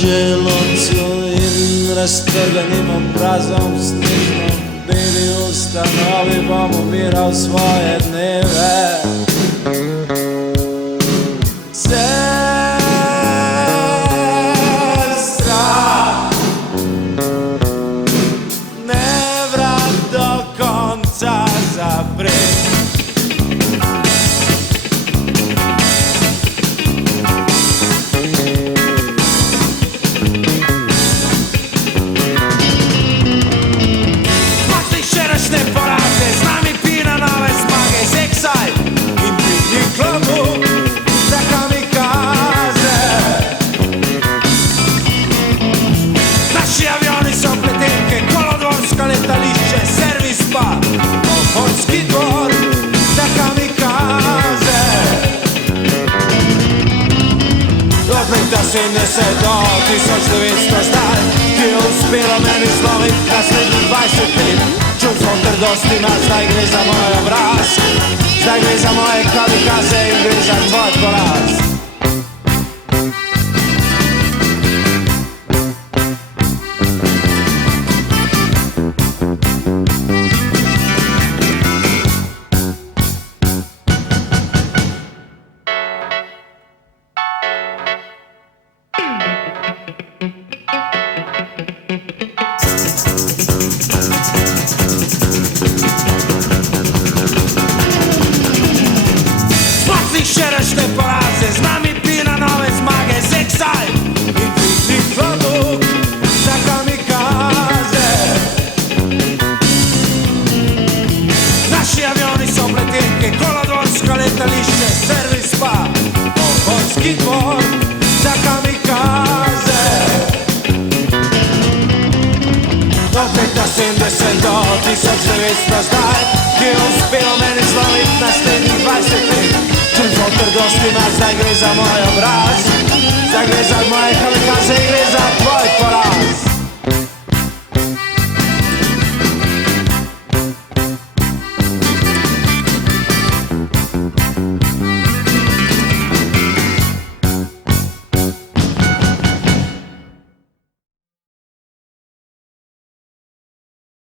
želodcu in raztrganim obrazom snežno beli ustanovi bom umiral svoje dneve. Avtorski dvor za kamikaze. Od leta 70 do 1900 zdaj ti je uspelo meni slovit naslednjih 20 let. Čul smo trdostima, zdaj gre za moj obraz, zdaj gre za moje kamikaze in gre za tvoj poraz. Avtorski dvor za kamikaze. Od leta 70 do 1900 zdaj ti je uspelo meni slovit naslednjih 20 let. Čem smo trdostima, zdaj gre za moj obraz, zdaj gre za moje kamikaze in gre za tvoj poraz.